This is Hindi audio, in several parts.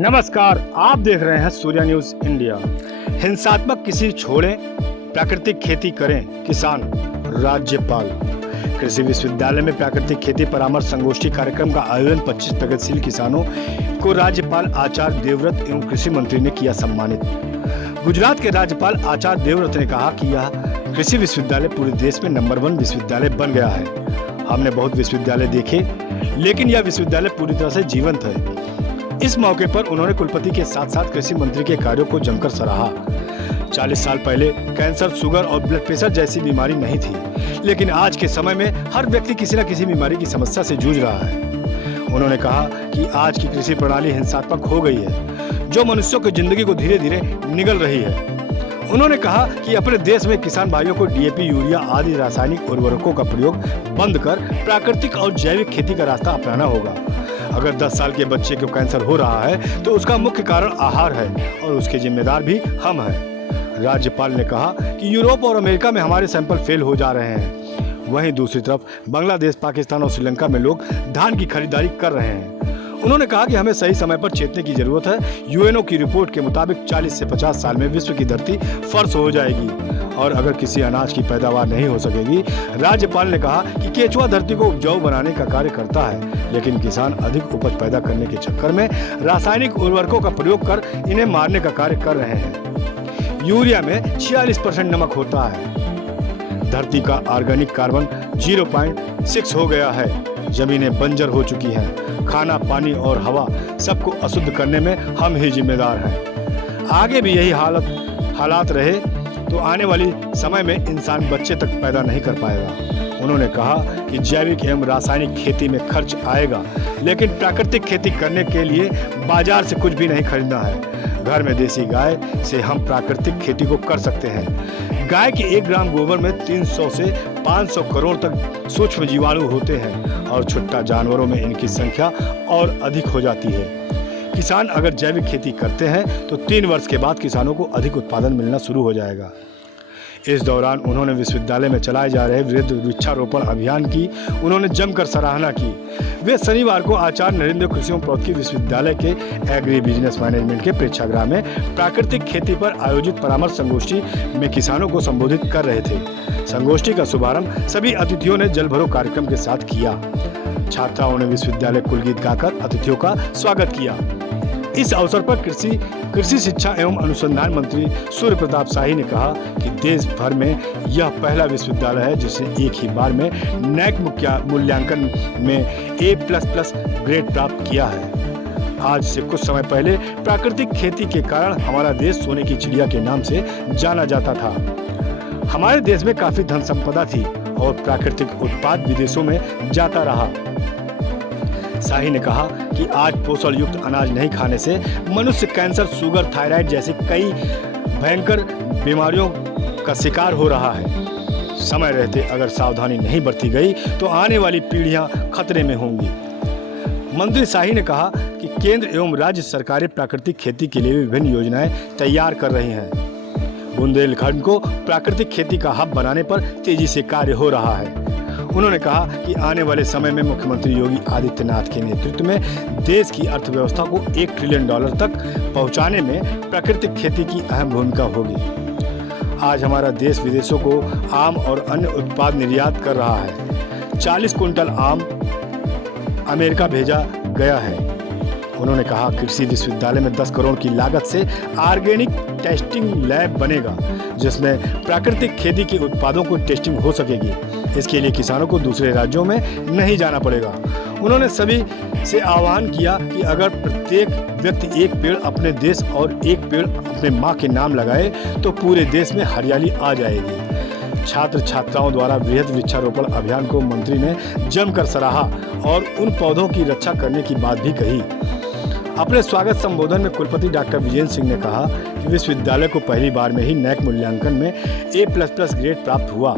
नमस्कार, आप देख रहे हैं सूर्या न्यूज इंडिया। हिंसात्मक किसी छोड़ें, प्राकृतिक खेती करें किसान। राज्यपाल कृषि विश्वविद्यालय में प्राकृतिक खेती परामर्श संगोष्ठी कार्यक्रम का आयोजन 25 प्रगतिशील किसानों को राज्यपाल आचार्य देवव्रत एवं कृषि मंत्री ने किया सम्मानित। गुजरात के राज्यपाल आचार्य देवव्रत ने कहा कि यह कृषि विश्वविद्यालय पूरे देश में नंबर 1 विश्वविद्यालय बन गया है। हमने बहुत विश्वविद्यालय देखे, लेकिन यह विश्वविद्यालय पूरी तरह से जीवंत है। इस मौके पर उन्होंने कुलपति के साथ साथ कृषि मंत्री के कार्यों को जमकर सराहा। 40 साल पहले कैंसर, शुगर और ब्लड प्रेशर जैसी बीमारी नहीं थी, लेकिन आज के समय में हर व्यक्ति किसी न किसी बीमारी की समस्या से जूझ रहा है। उन्होंने कहा कि आज की कृषि प्रणाली हिंसात्मक हो गई है, जो मनुष्यों की जिंदगी को धीरे धीरे निगल रही है। उन्होंने कहा कि अपने देश में किसान भाइयों को डीएपी, यूरिया आदि रासायनिक उर्वरकों का प्रयोग बंद कर प्राकृतिक और जैविक खेती का रास्ता अपनाना होगा। अगर 10 साल के बच्चे को कैंसर हो रहा है तो उसका मुख्य कारण आहार है और उसके जिम्मेदार भी हम हैं। राज्यपाल ने कहा कि यूरोप और अमेरिका में हमारे सैंपल फेल हो जा रहे हैं, वहीं दूसरी तरफ बांग्लादेश, पाकिस्तान और श्रीलंका में लोग धान की खरीदारी कर रहे हैं। उन्होंने कहा कि हमें सही समय पर चेतने की जरूरत है। यूएनओ की रिपोर्ट के मुताबिक 40 से 50 साल में विश्व की धरती फर्श हो जाएगी और अगर किसी अनाज की पैदावार नहीं हो सकेगी। राज्यपाल ने कहा कि केचुआ धरती को उपजाऊ बनाने का कार्य करता है, लेकिन किसान अधिक उपज पैदा करने के चक्कर में रासायनिक उर्वरकों का प्रयोग कर इन्हें मारने का कार्य कर रहे हैं। यूरिया में 46% नमक होता है। धरती का ऑर्गेनिक कार्बन 0.6 हो गया है। जमीनें बंजर हो चुकी हैं। खाना, पानी और हवा सबको अशुद्ध करने में हम ही जिम्मेदार हैं। आगे भी यही हालात रहे तो आने वाली समय में इंसान बच्चे तक पैदा नहीं कर पाएगा। उन्होंने कहा कि जैविक एवं रासायनिक खेती में खर्च आएगा, लेकिन प्राकृतिक खेती करने के लिए बाजार से कुछ भी नहीं खरीदना है। घर में देसी गाय से हम प्राकृतिक खेती को कर सकते हैं। गाय के 1 ग्राम गोबर में 300 से 500 करोड़ तक सूक्ष्म जीवाणु होते हैं और छुट्टा जानवरों में इनकी संख्या और अधिक हो जाती है। किसान अगर जैविक खेती करते हैं तो 3 वर्ष के बाद किसानों को अधिक उत्पादन मिलना शुरू हो जाएगा। इस दौरान उन्होंने विश्वविद्यालय में चलाए जा रहे वृहद वृक्षारोपण अभियान की उन्होंने जमकर सराहना की। वे शनिवार को आचार्य नरेंद्र कृषि एवं प्रौद्योगिकी विश्वविद्यालय के एग्री बिजनेस मैनेजमेंट के प्रेक्षागृह में प्राकृतिक खेती पर आयोजित परामर्श संगोष्ठी में किसानों को संबोधित कर रहे थे। संगोष्ठी का शुभारंभ सभी अतिथियों ने जल भरो कार्यक्रम के साथ किया। छात्राओं ने विश्वविद्यालय कुल गीत गाकर अतिथियों का स्वागत किया। इस अवसर पर कृषि शिक्षा एवं अनुसंधान मंत्री सूर्य प्रताप शाही ने कहा कि देश भर में यह पहला विश्वविद्यालय है जिसने एक ही बार में नैक मूल्यांकन में A++ ग्रेड प्राप्त किया है। आज से कुछ समय पहले प्राकृतिक खेती के कारण हमारा देश सोने की चिड़िया के नाम से जाना जाता था। हमारे देश में काफी धन संपदा थी और प्राकृतिक उत्पाद विदेशों में जाता रहा। शाही ने कहा कि आज पोषण युक्त अनाज नहीं खाने से मनुष्य कैंसर, शुगर, थायराइड जैसी कई भयंकर बीमारियों का शिकार हो रहा है। समय रहते अगर सावधानी नहीं बरती गई तो आने वाली पीढ़ियां खतरे में होंगी। मंत्री शाही ने कहा कि केंद्र एवं राज्य सरकारें प्राकृतिक खेती के लिए विभिन्न योजनाएं तैयार कर रही हैं। बुंदेलखंड को प्राकृतिक खेती का हब बनाने पर तेजी से कार्य हो रहा है। उन्होंने कहा कि आने वाले समय में मुख्यमंत्री योगी आदित्यनाथ के नेतृत्व में देश की अर्थव्यवस्था को $1 ट्रिलियन तक पहुंचाने में प्राकृतिक खेती की अहम भूमिका होगी। आज हमारा देश विदेशों को आम और अन्य उत्पाद निर्यात कर रहा है। 40 कुंटल आम अमेरिका भेजा गया है। उन्होंने कहा कृषि विश्वविद्यालय में 10 करोड़ की लागत से ऑर्गेनिक टेस्टिंग लैब बनेगा, जिसमें प्राकृतिक खेती के उत्पादों को टेस्टिंग हो सकेगी। इसके लिए किसानों को दूसरे राज्यों में नहीं जाना पड़ेगा। उन्होंने सभी से आह्वान किया कि अगर प्रत्येक व्यक्ति एक पेड़ अपने देश और एक पेड़ अपने माँ के नाम लगाए तो पूरे देश में हरियाली आ जाएगी। छात्र छात्राओं द्वारा वृहद वृक्षारोपण अभियान को मंत्री ने जमकर सराहा और उन पौधों की रक्षा करने की बात भी कही। अपने स्वागत संबोधन में कुलपति डॉक्टर विजेंद्र सिंह ने कहा कि विश्वविद्यालय को पहली बार में ही नैक मूल्यांकन में A++ ग्रेड प्राप्त हुआ।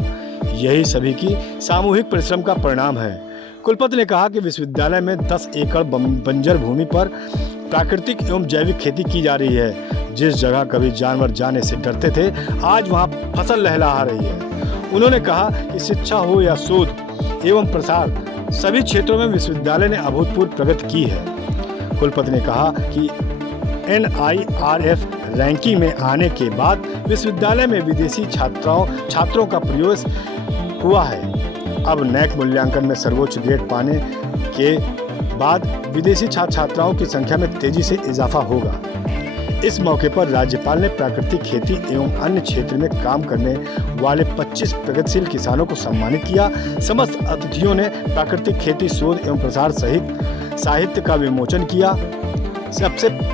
यही सभी की सामूहिक परिश्रम का परिणाम है। कुलपति ने कहा कि विश्वविद्यालय में 10 एकड़ बंजर भूमि पर प्राकृतिक एवं जैविक खेती की जा रही है। जिस जगह कभी जानवर जाने से डरते थे, आज वहां फसल लहलहा रही है। उन्होंने कहा कि शिक्षा हो या शोध एवं प्रसार, सभी क्षेत्रों में विश्वविद्यालय ने अभूतपूर्व प्रगति की है। कुलपति ने कहा कि NIRF रैंकिंग में आने के बाद विश्वविद्यालय में विदेशी छात्रों का प्रवेश हुआ है। अब NAAC मूल्यांकन में सर्वोच्च ग्रेड पाने के बाद विदेशी छात्र छात्राओं की संख्या में तेजी से इजाफा होगा। इस मौके पर राज्यपाल ने प्राकृतिक खेती एवं अन्य क्षेत्र में काम करने वाले 25 प्रगतिशील किसानों को सम्मानित किया। समस्त अतिथियों ने प्राकृतिक खेती शोध एवं प्रसार सहित साहित्य का विमोचन किया।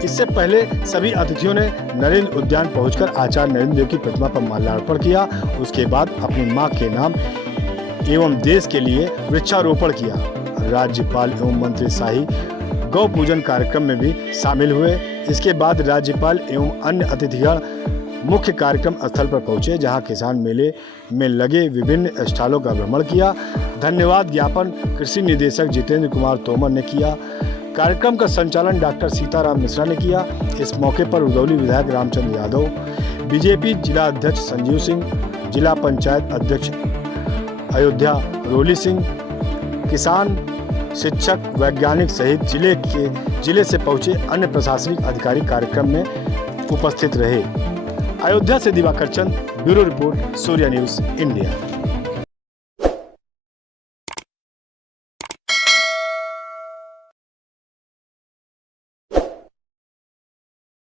इससे पहले सभी अतिथियों ने नरेंद्र उद्यान पहुंचकर आचार्य नरेंद्र देव की प्रतिमा पर माल्यार्पण किया। उसके बाद अपनी मां के नाम एवं देश के लिए वृक्षारोपण किया। राज्यपाल एवं मंत्री शाही गौ पूजन कार्यक्रम में भी शामिल हुए। इसके बाद राज्यपाल एवं अन्य अतिथिगण मुख्य कार्यक्रम स्थल पर पहुंचे, जहां किसान मेले में लगे विभिन्न स्टॉलों का भ्रमण किया। धन्यवाद ज्ञापन कृषि निदेशक जितेंद्र कुमार तोमर ने किया। कार्यक्रम का संचालन डॉक्टर सीताराम मिश्रा ने किया। इस मौके पर रुदौली विधायक रामचंद्र यादव, बीजेपी जिला अध्यक्ष संजीव सिंह, जिला पंचायत अध्यक्ष अयोध्या रोली सिंह, किसान, शिक्षक, वैज्ञानिक सहित जिले से पहुंचे अन्य प्रशासनिक अधिकारी कार्यक्रम में उपस्थित रहे। अयोध्या से Diwakar Chand, bureau report, Surya news India.